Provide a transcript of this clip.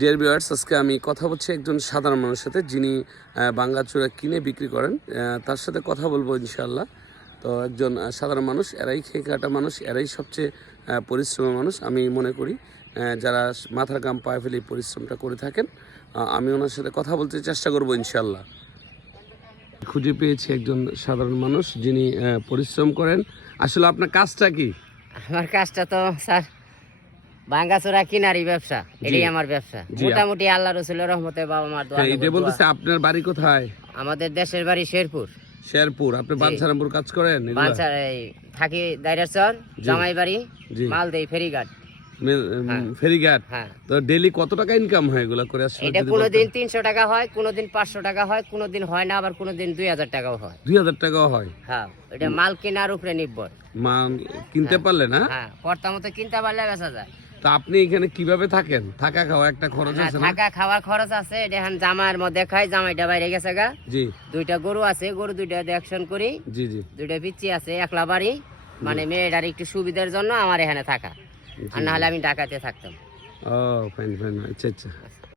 Dear viewers, আজকে আমি কথা বলছি একজন সাধারণ মানুষের সাথে, যিনি বাঙ্গাচুরা কিনে বিক্রি করেন। তার সাথে কথা বলবো ইনশাআল্লাহ। তো একজন সাধারণ মানুষ, এরাই খেয়ে কাটা মানুষ, এরাই সবচেয়ে পরিশ্রমী মানুষ আমি মনে করি। যারা মাথার ঘাম পায়ে ফেলে পরিশ্রমটা করে থাকেন, আমি ওনার সাথে কথা বলতে চেষ্টা করবো ইনশাআল্লাহ। খুঁজে পেয়েছি একজন সাধারণ মানুষ যিনি পরিশ্রম করেন। আসলে আপনার কাজটা কি? আমার কাজটা তো স্যার ভাঙ্গাচোরা কিনারি ব্যবসা, এটাই আমার ব্যবসা। মোটামুটি আল্লাহ রসুলের রহমতে বাবা মার দোয়া। এটা বলতেছে আপনার বাড়ি কোথায়? আমাদের দেশের বাড়ি শেরপুর। শেরপুর। আপনি বাঞ্ছারামপুর কাজ করেন? থাকি দাইরাচর, জামাই বাড়ি, মালদেই ফেরিঘাট। ফেরিঘাট। তো ডেইলি কত টাকা ইনকাম হয় এগুলো করে? এটা কোনোদিন 300 টাকা হয়, কোনোদিন 500 টাকা হয়, কোনোদিন হয় না, আবার কোনোদিন 2000 টাকাও হয়। 2000 টাকাও হয়? হ্যাঁ, এটা মাল কেনার উপরে নির্ভর। মাল কিনতে পারলে না? হ্যাঁ, কর্তা মতো কিনতে পারলে বেচা যায়। তা আপনি এখানে কিভাবে থাকেন? থাকা খাওয়া একটা খরচ আছে না? থাকা খাওয়ার খরচ আছে। এটা এখন জামাইয়ের মধ্যে খাই, জামাইটা বাইরে গেছে গা। জি। 2টা গরু আছে, গরু 2টা দেখশন করি। জি জি। 2টা পিচ্ছি আছে, একলা বাড়ি। মানে মেয়েটার একটু সুবিধার জন্য আমার এখানে থাকা, আর না হলে আমি ঢাকাতে থাকতাম। ও ফাইন ফাইন, আচ্ছা আচ্ছা।